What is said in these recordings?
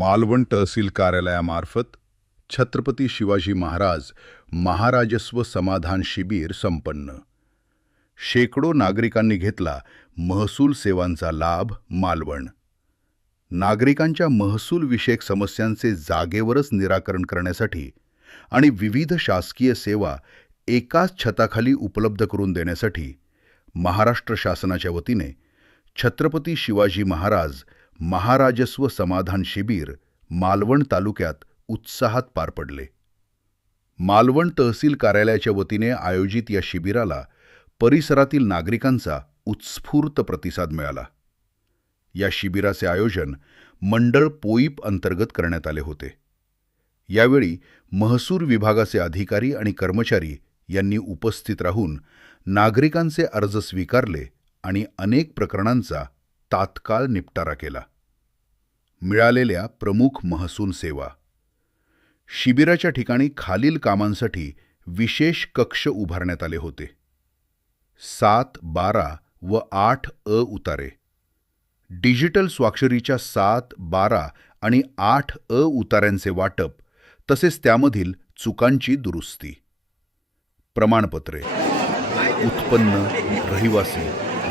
मालवण तहसील कार्यालयामार्फत छत्रपती शिवाजी महाराज महाराजस्व समाधान शिबिर संपन्न। शेकडो नागरिकांनी घेतला महसूल सेवांचा लाभ। मालवण नागरिकांच्या महसूल विषयक समस्यांचे जागेवरच निराकरण करण्यासाठी आणि विविध शासकीय सेवा एकाच छताखाली उपलब्ध करून देण्यासाठी महाराष्ट्र शासनाच्या वतीने छत्रपती शिवाजी महाराज महाराजस्व समाधान शिबिर मालवण तालुक्यात उत्साहात पार पडले। मालवण तहसील कार्यालयाच्या वतीने आयोजित या शिबिराला परिसरातील नागरिकांचा उत्स्फूर्त प्रतिसाद मिळाला। या शिबिराचे आयोजन मंडळ पोईप अंतर्गत करण्यात आले होते। यावेळी महसूल विभागाचे अधिकारी आणि कर्मचारी यांनी उपस्थित राहून नागरिकांचे अर्ज स्वीकारले आणि अनेक प्रकरणांचा तात्काळ निपटारा केला। मिळालेल्या प्रमुख महसूल सेवा। शिबिराच्या ठिकाणी खालील कामांसाठी विशेष कक्ष उभारण्यात आले होते। 7, 12 व 8 उतारे। डिजिटल स्वाक्षरीच्या 7, 12 आणि 8 उतार्यांचे वाटप तसेच त्यामधील चुकांची दुरुस्ती। प्रमाणपत्रे, उत्पन्न, रहिवासी,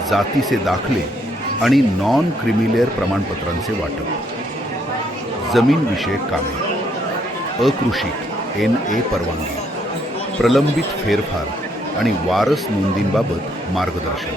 जातीचे दाखले आणि नॉन क्रिमिलेअर प्रमाणपत्रांचे वाटप। जमीन विषयक कामे, अकृषिक NA परवानगी, प्रलंबित फेरफार आणि वारस नोंदींबाबत मार्गदर्शन।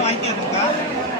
माहिती आहे का?